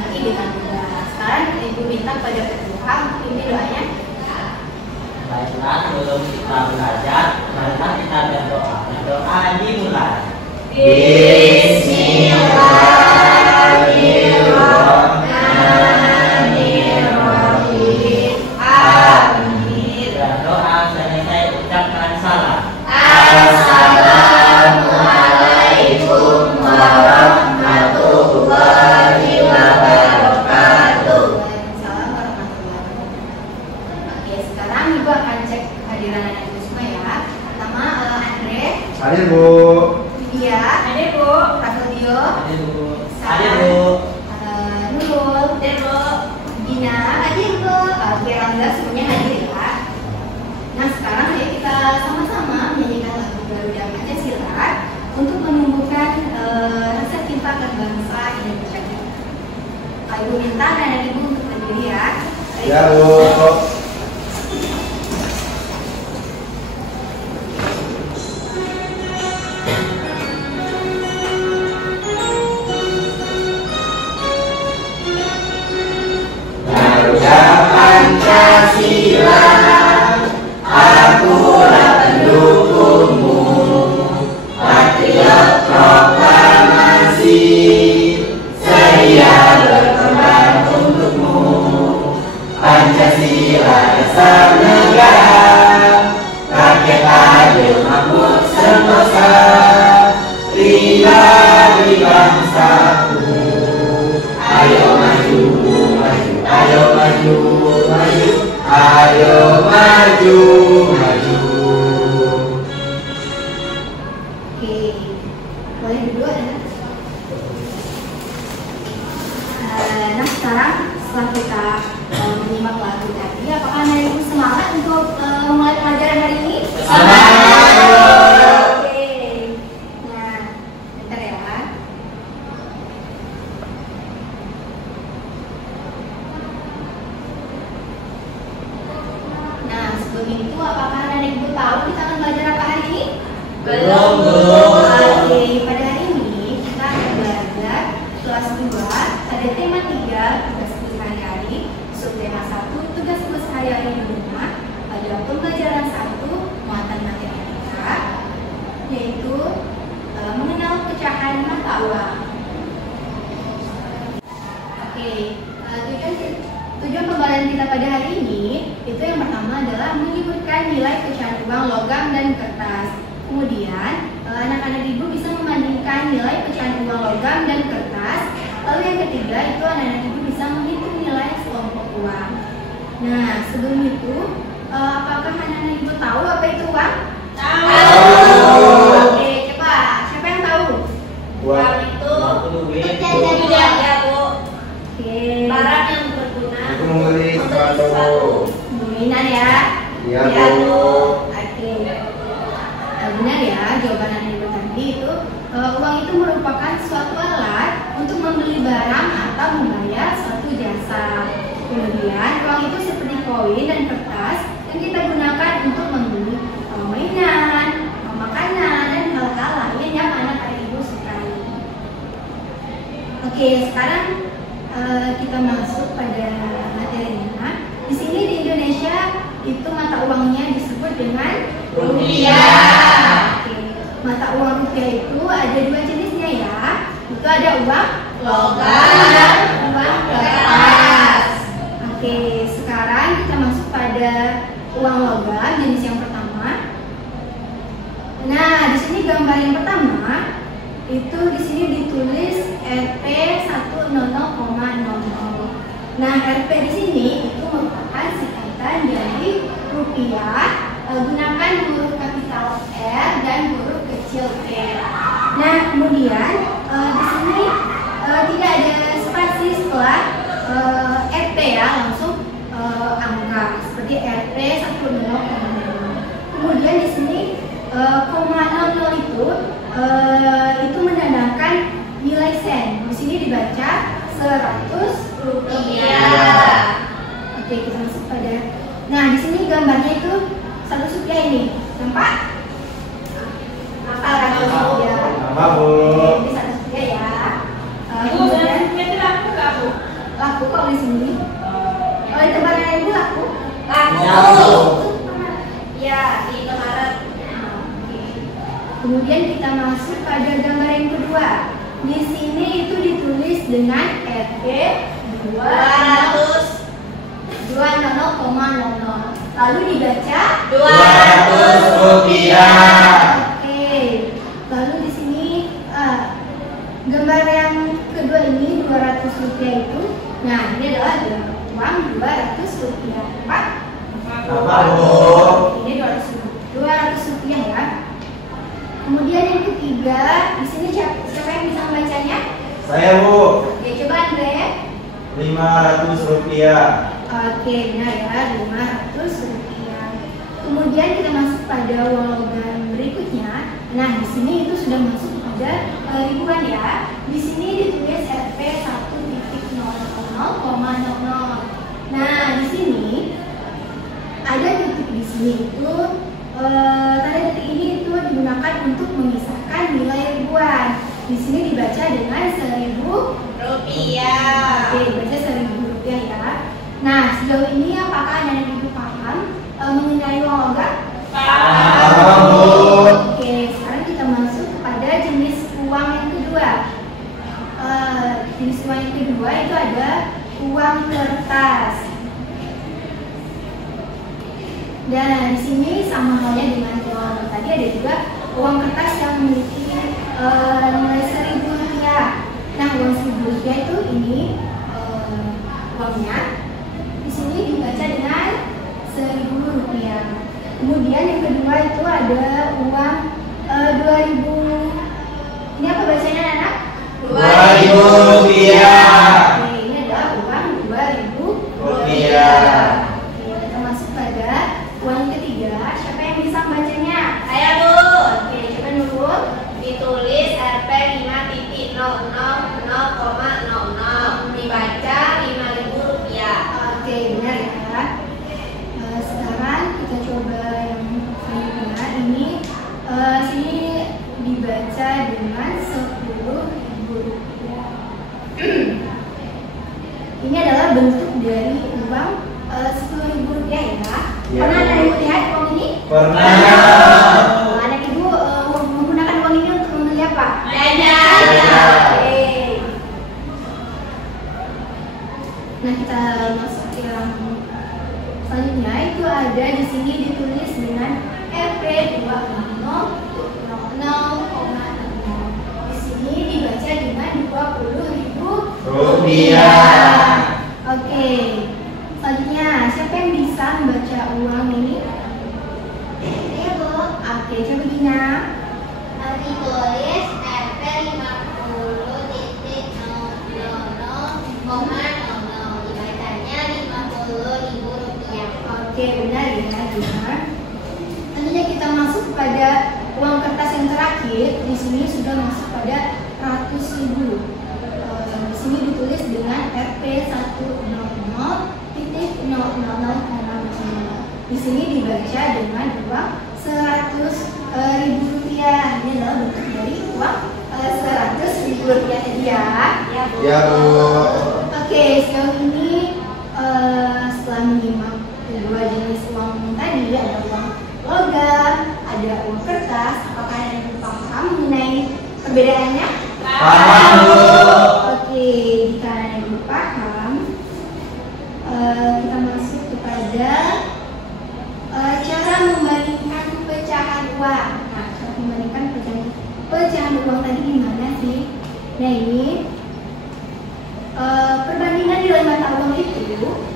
mengerti dengan mudah. Sekarang Ibu minta pada Tuhan ini doanya. Baiklah, sebelum kita belajar, marilah kita berdoa. Berdoa dimulai. Bismillahirrahmanirrahim. Amin. Berdoa selesai ucapkan salam. Assalamualaikum warahmatullahi wabarakatuh. Salam warahmatullahi wabarakatuh. Oke, sekarang Ibu akan cek kehadiran anak Ibu semua ya. Pertama, Andre. Hadir, Bu. Iya. Hadir, Bu. Prasetyo. Hadir, Bu. Sarah. Hadir, Bu. Nurul. Hadir, Bu. Gina. Hadir, Bu. Oke, alhamdulillah semuanya hadir ya. Nah, sekarang ya kita sama-sama menyanyikan lagu Garuda Pancasila untuk menumbuhkan rasa cinta akan bangsa Indonesia kita. Ibu minta anak Ibu untuk berdiri ya. Ya, Bu. Garuda Pancasila, akulah pendukungmu, patriot proklamasi, saya berkorban untukmu. Pancasila dasar negara, rakyat adil makmur sentosa, lila di bangsaku. Ayo maju, maju, ayo maju, maju, ayo maju, maju. Oke, boleh dulu ada. Nah, sekarang setelah kita menyimak lagu tadi, apakah anak Ibu semangat untuk memulai pelajaran hari ini? Semangat! Oke. Nah, bentar ya. Nah, sebelum itu apakah anak Ibu tahu kita akan belajar apa hari ini? Belum, Bu. Oke, pada hari ini kita akan belajar kelas 2 pada tema 3 tugas sehari-hari, subtema 1 tugas sehari-hari di rumah, pada pembelajaran 1 muatan matematika, yaitu mengenal pecahan mata uang. Oke, tujuan pembelajaran kita pada hari ini itu yang pertama adalah menyebutkan nilai pecahan uang logam dan kertas. Kemudian anak-anak Ibu bisa membandingkan nilai pecahan uang logam dan kertas. Lalu yang ketiga itu anak-anak Ibu bisa menghitung nilai sekelompok uang. Nah, sebelum itu apakah anak-anak Ibu tahu apa itu uang? Tahu. Oke, coba siapa yang tahu? Uang itu Kertas buku dan ya, ya, Bu. Oke. Barang yang berguna. Aku membeli sepatu. Dominan ya. Iya, Ya, Bu. Bu. Oke. Benar ya, jawaban anak Ibu tadi itu uang itu merupakan suatu alat untuk membeli barang atau membayar suatu jasa. Kemudian uang itu seperti koin dan kertas yang kita gunakan untuk membeli mainan, makanan dan hal-hal lain yang anak-anak Ibu sukai. Oke, sekarang kita masuk pada materinya. Di sini di Indonesia itu mata uangnya disebut dengan Rupiah. Oke. Mata uang rupiah itu ada dua jenisnya ya. Itu ada uang Logam dan uang kertas. Oke, sekarang kita masuk pada uang logam jenis yang pertama. Nah, di sini gambar yang pertama itu di sini ditulis Rp 100,00. Nah, Rp di sini itu merupakan singkatan dari rupiah. Gunakan huruf kapital R dan huruf kecil P. Nah, kemudian di sini tidak ada spasi setelah Rp ya, langsung angka seperti Rp 100,00. Kemudian di sini 0,00 itu menandakan nilai sen. Di sini dibaca 100 rupiah. Oke, kita masuk pada. Nah, di sini gambarnya itu 100 rupiah ini. Nampak? Nampak 100 rupiah. Nama, Bu. Oke, ini 100 rupiah ya. Bu, Kemudian dan itu aku nggak, Bu? Kemudian kita masuk pada gambar yang kedua. Di sini itu ditulis dengan Rp 200,00. Lalu dibaca 200 rupiah. Oke. Lalu di sini gambar yang kedua ini 200 rupiah itu. Nah, ini adalah uang 200 rupiah. Apa, Bu? Ini 200 rupiah ya. Kemudian yang ketiga, di sini siapa yang bisa membacanya? Saya, Bu. Ya, coba Andre. 500 rupiah. Oke, benar ya, 500 rupiah. Kemudian kita masuk pada uang logam berikutnya. Nah, di sini itu sudah masuk pada ribuan ya. Di sini ditulis Rp 1.000,00. Nah, di sini ada titik di sini itu tanda titik ini itu digunakan untuk memisahkan nilai ribuan. Di sini dibaca dengan 1.000 rupiah. Oke, dibaca 1.000 rupiah ya. Nah, sejauh ini apakah anak ibu paham mengenai uang logam? Paham, Bu. Oke, sekarang kita masuk kepada jenis uang yang kedua. Jenis uang yang kedua itu ada uang kertas. Dan di sini sama halnya dengan uang tadi, ada juga uang kertas yang memiliki nilai 1.000 rupiah. Nah, uang 1.000 rupiah itu ini uangnya. Di sini dibaca dengan 1.000 rupiah. Kemudian yang kedua itu ada uang 2.000. Ini apa bacanya anak? 2.000 rupiah. Oke, ini adalah uang 2.000 Rupiah. Oke, kita masuk pada uang yang ketiga. Siapa yang bisa membacanya? Saya, Bu. Oke, coba dulu. Ditulis Rp 5.000,00. Dibaca 5.000 rupiah. Oke, benar ya. Sekarang kita coba yang selanjutnya. Ini sini dibaca dengan 10.000 rupiah. Ini adalah bentuk dari uang 10.000 rupiah ya. Ya, Pernah Bu. ada yang melihat uang ini? Pernah. Anak ibu menggunakan uang ini untuk membeli apa? Belanja. Oke. Nah, kita masuk ke yang selanjutnya itu ada di sini ditulis dengan Rp 2.000,00. Di sini dibaca dengan 20.000 Rupiah. Oke. Selanjutnya, siapa yang bisa membaca uang ini? Iya, Bu. Oke, coba Gina. Ditulis Rp 50.000,00. Dibacanya 50.000 rupiah. Oke, benar ya, Gina. Selanjutnya kita masuk pada uang kertas yang terakhir. Di sini sudah masuk pada ratus ribu. Di sini ditulis dengan Rp 100.000,00. Di sini dibaca dengan uang 100.000 rupiah. Ini adalah bentuk dari uang 100.000 rupiah tadi ya. Ya, Bu. Ya, Bu. Oke, sejauh ini setelah menyimak kedua jenis uang tadi, ada uang logam, ada uang kertas. Apakah ada yang paham mengenai perbedaannya? Paham, Bu. Oke, jika ada yang paham, kita masuk kepada cara membandingkan pecahan uang. Nah, cara membandingkan pecahan uang tadi gimana sih? Nah, ini perbandingan nilai mata uang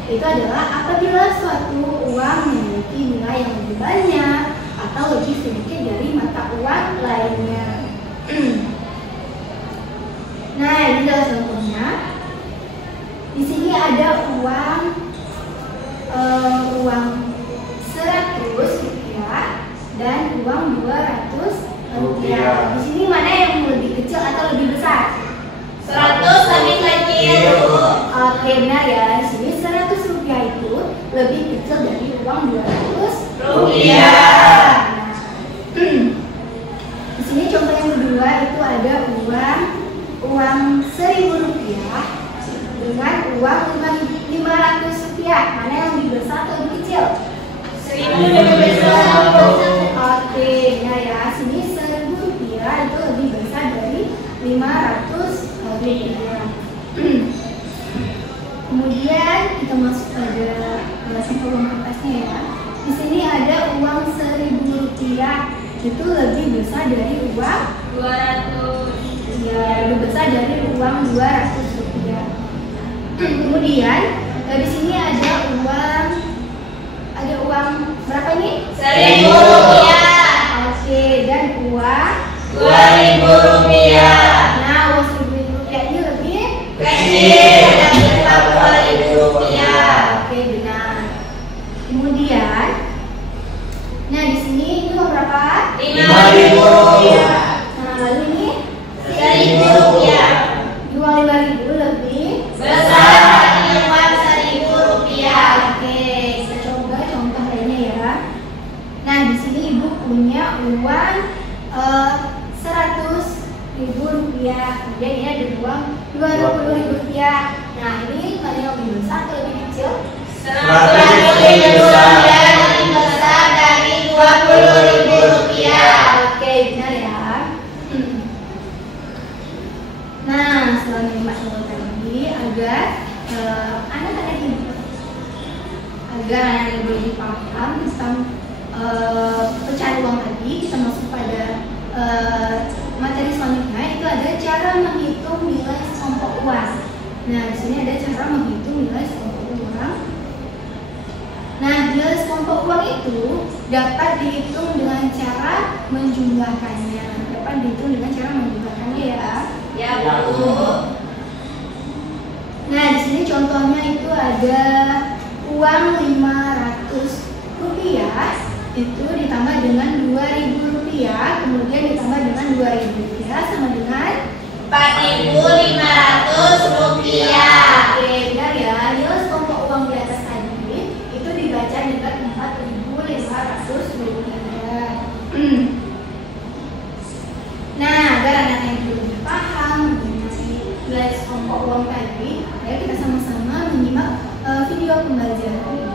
itu adalah apabila suatu uang memiliki nilai yang lebih banyak atau lebih sedikit dari mata uang lainnya. Nah, ini adalah contohnya. Di sini ada uang 100 rupiah dan uang 200 rupiah. Di sini mana yang lebih kecil atau lebih besar? 100 lebih kecil, Bu. Oke, benar ya. Di sini 100 rupiah itu lebih kecil dari uang 200 Rupiah. Di sini contoh yang kedua itu ada uang 1.000 rupiah dengan uang 500 rupiah. Mana yang lebih besar atau lebih kecil? 1.000 lebih besar, Bu. Oke, nah ya, sini 1.000 Rp500. Kemudian kita masuk pada sampel uang kertasnya ya. Di sini ada uang Rp1.000, itu lebih besar dari uang 200. ya, lebih besar dari uang Rp200. Kemudian di sini ada uang berapa nih? Rp1.000. Oke, dan uang Rp2.000. Nah, uang Rp1.000 ini lebih Kecil dari Rp40.000. Oke, benar. Kemudian, nah di sini ini uang berapa? Rp5.000. Nah, lalu ini Rp1.000. di uang Rp5.000 lebih Besar dari uang Rp1.000. Oke, kita coba contoh lainnya ya. Nah, di sini ibu punya uang Rp100.000. Kemudian ini ada uang Rp20.000. Nah, ini mana yang lebih besar atau lebih kecil? Rp100.000 lebih besar dari Rp20.000. Oke, benar ya. Nah, setelah menyimak contoh tadi, agar anak-anak ibu lebih paham tentang pecahan uang tadi, kita masuk pada materi selanjutnya, itu ada cara menghitung nilai sekelompok uang. Nah, di sini ada cara menghitung nilai sekelompok uang. Nah, nilai sekelompok uang itu dapat dihitung dengan cara menjumlahkannya. Dapat dihitung dengan cara menjumlahkannya ya. Ya, Bu. Nah, di sini contohnya itu ada uang Rp500 itu ditambah dengan Rp2.000, kemudian ditambah dengan Rp2.000 sama dengan Rp4.500. Oke, benar ya. Nilai sekelompok uang di atas tadi itu dibaca dengan Rp4.500. Nah, agar anak-anak itu lebih paham mengenai nilai sekelompok uang tadi, ayo kita sama-sama menyimak video pembelajaran ini.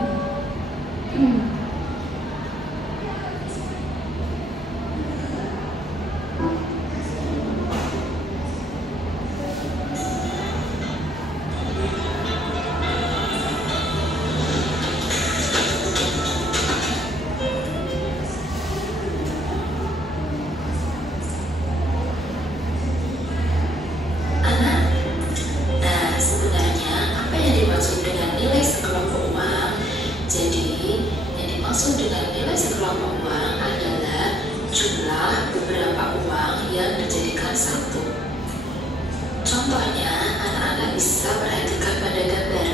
Contohnya, anak-anak bisa perhatikan pada gambar.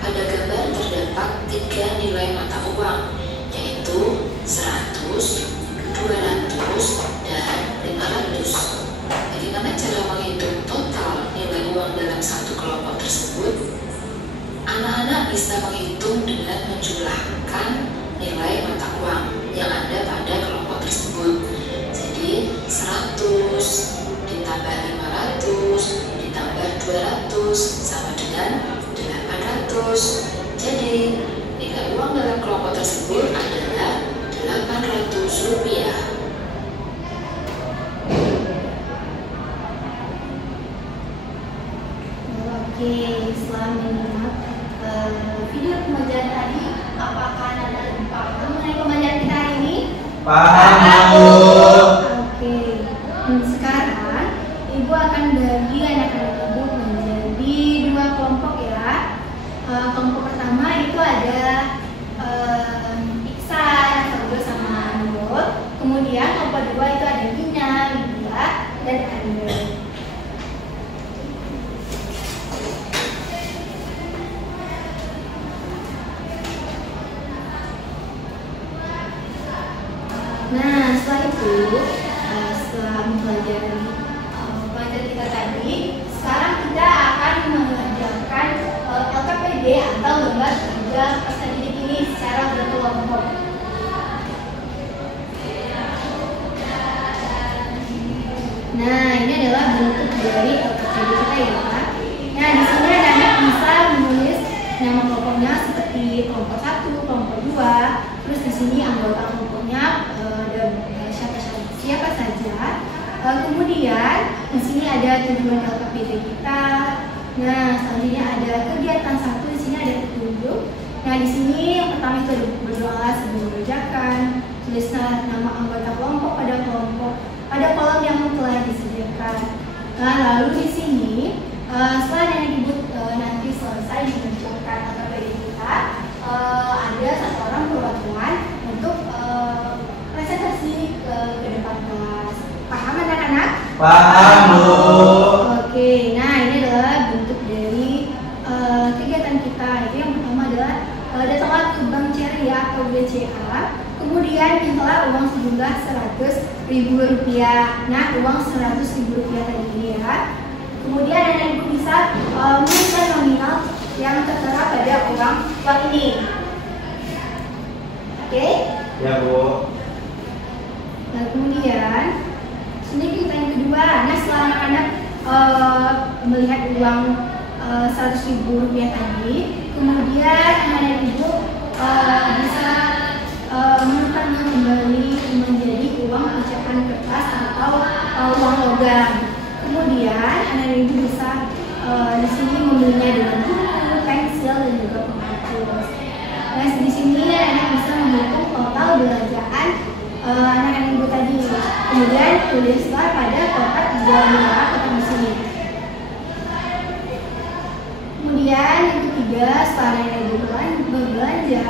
Pada gambar terdapat 3 nilai mata uang, yaitu 100, 200, dan 500. Bagaimana cara menghitung total nilai uang dalam satu kelompok tersebut? Anak-anak bisa menghitung dengan menjumlahkan nilai mata uang yang ada pada kelompok tersebut. Jadi 100 ditambah 500 ditambah 200 sama dengan 800. Jadi nilai uang dalam kelompok tersebut adalah Rp800. Oke, setelah menyimak video pembelajaran tadi, apakah anak-anak lebih paham mengenai pembelajaran kita hari ini? Paham, Bu. Oke, sekarang Ibu akan bagi anak-anak Ibu menjadi 2 kelompok ya. Kelompok pertama itu ada Iksan, Fauzul sama Nurul. Kemudian kelompok kedua itu ada Nina, Lydia, dan Andre. Nah, setelah itu, setelah mempelajari pelajaran kita tadi, sekarang kita akan mengerjakan LKPD atau lomba kerja peserta didik ini secara berkelompok. Nah, ini adalah bentuk dari LKPD kita ya, Pak. Nah, di sini anak-anak bisa menulis nama kelompoknya seperti kelompok 1, kelompok 2. Terus di sini anggota kelompoknya ada siapa saja. Kemudian di sini ada tujuan LKPD kita. Nah, selanjutnya ada kegiatan 1, di sini ada petunjuk. Nah, di sini yang pertama itu ada berdoa sebelum mengerjakan, tulislah nama anggota kelompok pada kolom yang telah disediakan. Nah, lalu di sini setelah nenek ibu nanti selesai mengerjakan LKPD kita, ada 1 orang perwakilan untuk presentasi ke depan kelas. Paham anak-anak? Paham, Bu. Oke, nah ini adalah bentuk dari kegiatan kita. Itu yang pertama adalah datanglah ke Bank Ceria atau BCA, kemudian mintalah uang sejumlah Rp100.000. Nah, uang Rp100.000 tadi ini ya. Kemudian anak ibu bisa menuliskan nominal yang tertera pada uang ini. Oke? Ya, Bu. Nah, kemudian sini kita yang kedua. Nah, setelah anak-anak melihat uang Rp100.000 tadi, kemudian anak ibu bisa menukarnya kembali menjadi uang pecahan kertas atau uang logam. Kemudian anak ibu bisa di sini membelinya dengan buku, pensil, dan juga penghapus. Nah, di sini anak bisa menghitung total belanjaan anak-anak ibu tadi. Kemudian tulislah pada kotak kotak di sini. Kemudian yang ketiga, setelah anak ibu berbelanja,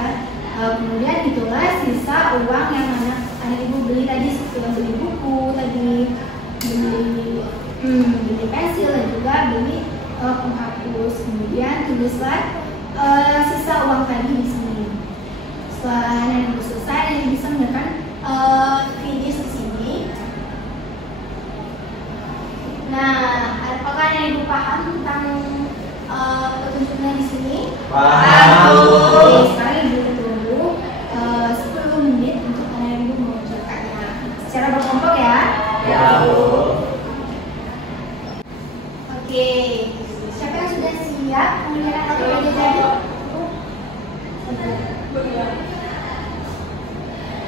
kemudian itulah sisa uang yang anak ibu beli tadi, seperti beli buku tadi, beli pensil, dan juga beli penghapus. Kemudian tulislah sisa uang tadi di sini. Setelah anak ibu selesai, anak ibu bisa menekan finish di sini. Nah, apakah anak ibu paham tentang petunjuknya di sini? Paham, Bu. Oke, sekarang ibu tunggu 10 menit untuk anak ibu mengerjakannya secara berkelompok ya. Ya, Bu. Oke, siapa yang sudah siap mengerjakan LKPD tadi?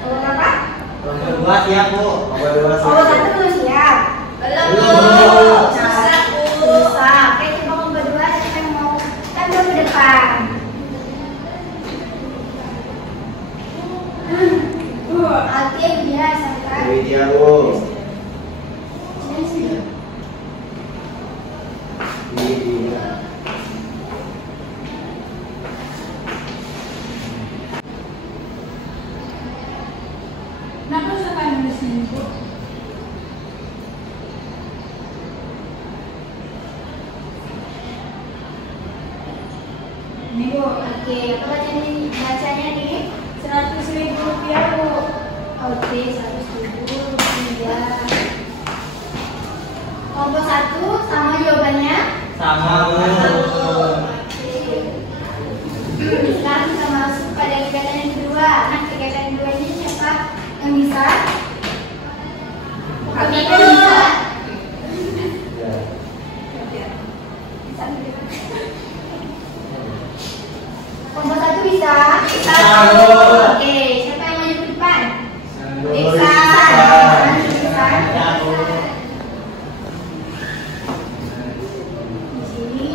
Berapa? Kedua siap, Bu. Kedua Oh, satu belum siap. Belum. Susah, Bu. Susah. Oke, coba yang berdua siapa yang mau tampil ke depan? Oke, dia silakan. Widya, Bu. Sini. Widya. Kenapa suka nulis ini, Bu? Ini, Bu. Oke, apa bacanya nih? Rp100.000, Bu. Oke, Rp100.000. Kelompok 1 sama jawabannya? Sama, Bu. Oke. Sekarang kita masuk pada kegiatan yang kedua. Nah, kegiatan yang kedua ini siapa yang bisa? Kami bisa. Kelompok 1 bisa? Bisa, Bu. Oke, siapa yang maju ke depan? Bisa. Bisa. Ya, Bu. Di sini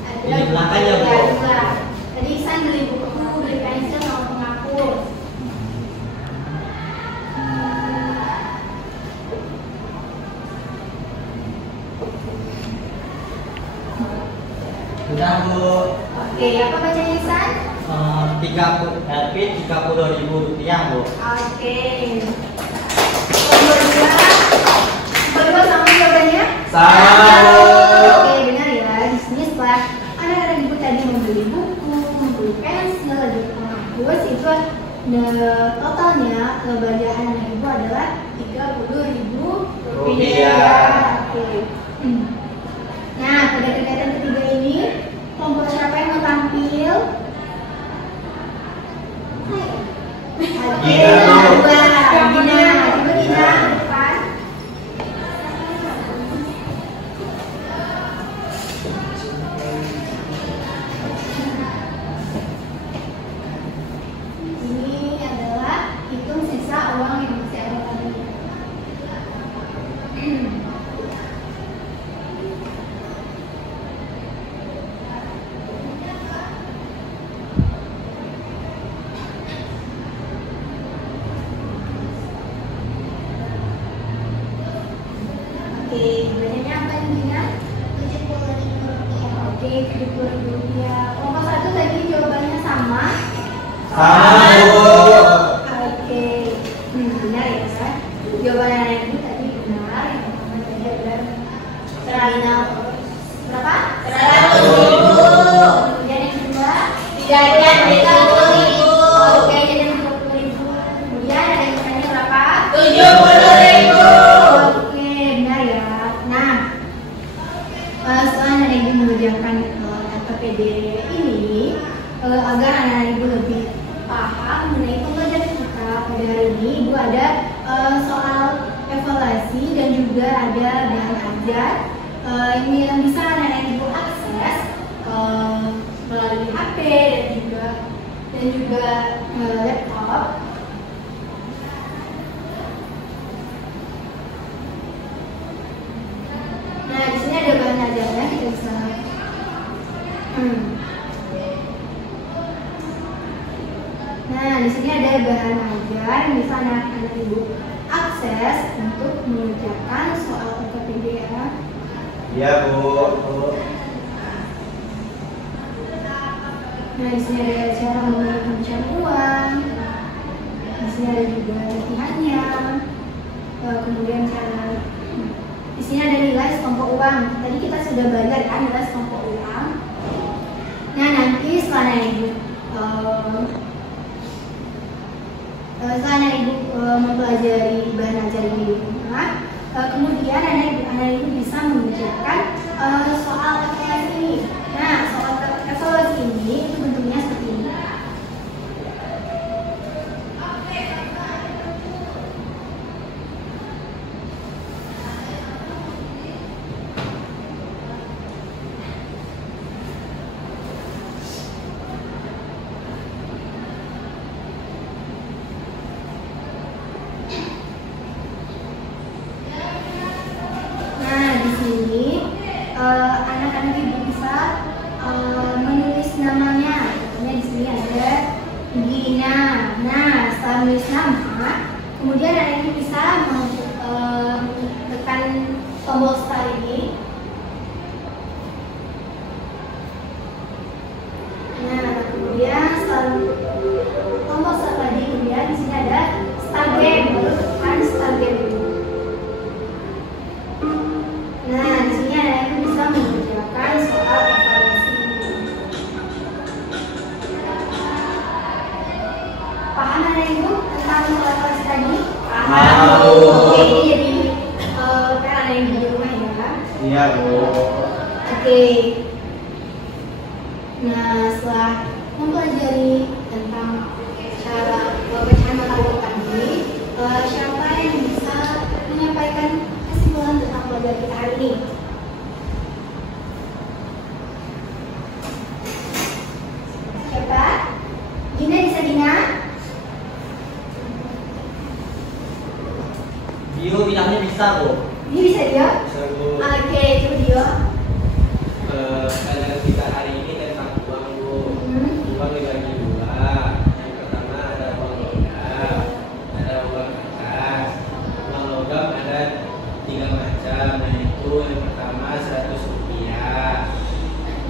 ada Ini belakang ya, Bu? juga. Tadi Ihsan beli buku, beli pensil, sama penghapus. Sudah, Bu. Oke, apa bacanya Ihsan? Rp32.000, Bu. Oke. Berdua sama jawabannya? Sama, Bu. Oke, benar ya. Di sini setelah anak-anak ibu tadi membeli buku, membeli pensil, dan juga penghapus, itu totalnya belanjaan anak ibu adalah Rp30.000. Oke. Nah, pada kegiatan ketiga ini, kelompok siapa yang mau tampil? Oke, Gina, coba Gina, depan. Ini adalah hitung sisa uang yang masih ada tadi. Oke, banyaknya apa nih Gina? 70.000 rupiah. Oke, 70.000 rupiah. Kelompok satu tadi jawabannya sama. Sama Bu. Oke, benar ya. Jawaban anak ibu tadi benar. Yang pertama tadi ada 100. Berapa? 100.000. Kemudian yang kedua Jajan 30.000. oke, jadi 30.000. Kemudian ada yang bertanya berapa? 70.000. Oke, benar ya. Nah, setelah anak ibu mengerjakan LPPD ini agar anak ibu lebih paham mengenai pembelajaran kita pada hari ini, ibu ada soal evaluasi dan juga ada bahan ajar ini yang bisa anak ibu akses melalui HP dan juga laptop. Nah, di sini ada bahan ajarnya, kita bisa. Nah, di sini ada bahan ajar yang bisa anak ibu akses untuk mengerjakan soal LPPD ya. Iya Bu. Nah, di sini ada cara menggunakan uang. Di sini ada juga latihannya. Kemudian cara. Di sini ada nilai sekelompok uang. Tadi kita sudah belajar kan nilai sekelompok uang. Nah, nanti setelah anak ibu mempelajari bahan ajar ini di rumah, kemudian anak ibu bisa mengerjakan soal evaluasi ini. Nah, soal evaluasi ini itu bentuknya seperti ini. Anak-anak ibu bisa menulis namanya. Contohnya di sini ada Gina. Nah, setelah menulis nama, kemudian anak ibu bisa tekan tombol start ini. Nah, kemudian setelah tombol start tadi, kemudian di sini ada start game. Baru tekan start game. Nah, di sini anak ibu bisa mengerjakan soal evaluasi ini. Paham anak ibu tentang soal evaluasi tadi? Paham. Oke, ini jadi PR anak ibu di rumah ya. Iya Bu. Oke. Nah, setelah mempelajari tentang cara pecahan mata uang tadi, siapa yang bisa menyampaikan kesimpulan tentang pelajaran kita hari ini? Siapa? Gina, bisa Gina? Dio bilangnya bisa Bu. Ini bisa dia? Bisa Bu. Oke, itu dia. Pelajaran kita hari ini tentang uang Bu. Uang dibagi dua. Yang pertama ada uang logam, ada uang kertas. Uang logam ada 3 macam, yaitu yang pertama 100 rupiah,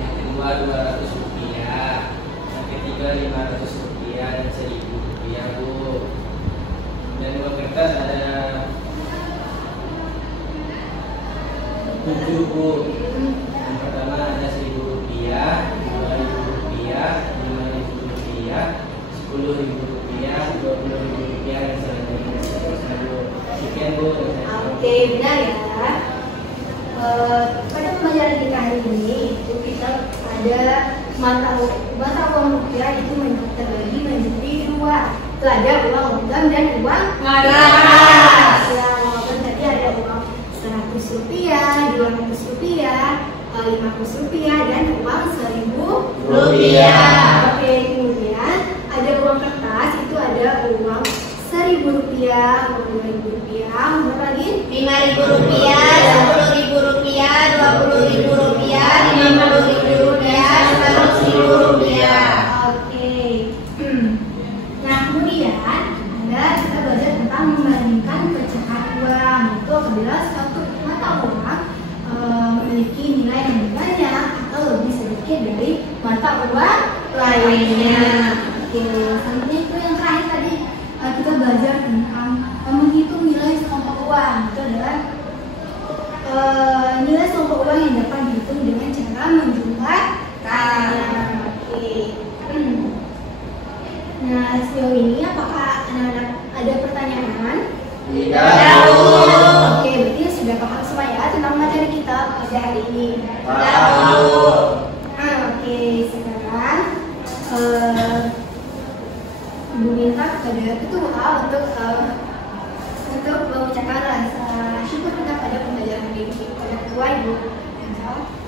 yang kedua 200 rupiah, yang ketiga 500 rupiah dan 1000 rupiah Bu. Dan uang kertas ada 7 Bu. Yang pertama ada 1.000 rupiah, 2.000 rupiah, 5.000 rupiah, 10.000 rupiah, 20.000 rupiah dan selanjutnya. Sekian Bu. Oke, benar ya. Pada pembelajaran kita hari ini itu kita ada mata uang rupiah itu terbagi menjadi dua. Itu ada uang logam dan uang kertas. Ya, walaupun tadi ada uang 100 rupiah, 200 rupiah, 500 rupiah dan uang 1.000 Rupiah. Oke, kemudian ada uang kertas itu ada uang 1.000 rupiah, uang 2.000 rupiah, berapa lagi? 5.000 rupiah, 10.000 rupiah, 20.000 rupiah, 50.000 rupiah, 100.000 rupiah. Oke. Nah, kemudian ada kita belajar tentang membandingkan pecahan uang. Itu apabila suatu mata mata uang memiliki nilai yang lebih banyak atau lebih sedikit dari mata uang lainnya. Oke, selanjutnya itu yang terakhir tadi kita belajar tentang menghitung nilai sekelompok uang. Itu adalah nilai sekelompok uang yang dapat dihitung dengan cara menjumlahkan. Oke. Nah, sejauh ini apakah anak-anak ada pertanyaan? Tidak. Oke, berarti sudah paham semua ya tentang materi kita pada hari ini. Oke, sekarang Ibu minta kepada ketua untuk mengucapkan rasa syukur kita pada pembelajaran hari ini. Kepada ketua Ibu.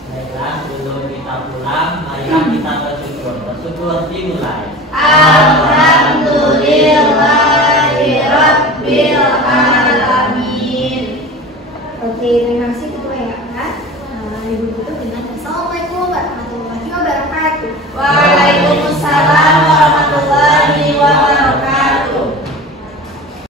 Baiklah, sebelum kita pulang, marilah kita bersyukur. Bersyukur dimulai. Alhamdulillahirabbil alamin. Oke, terima kasih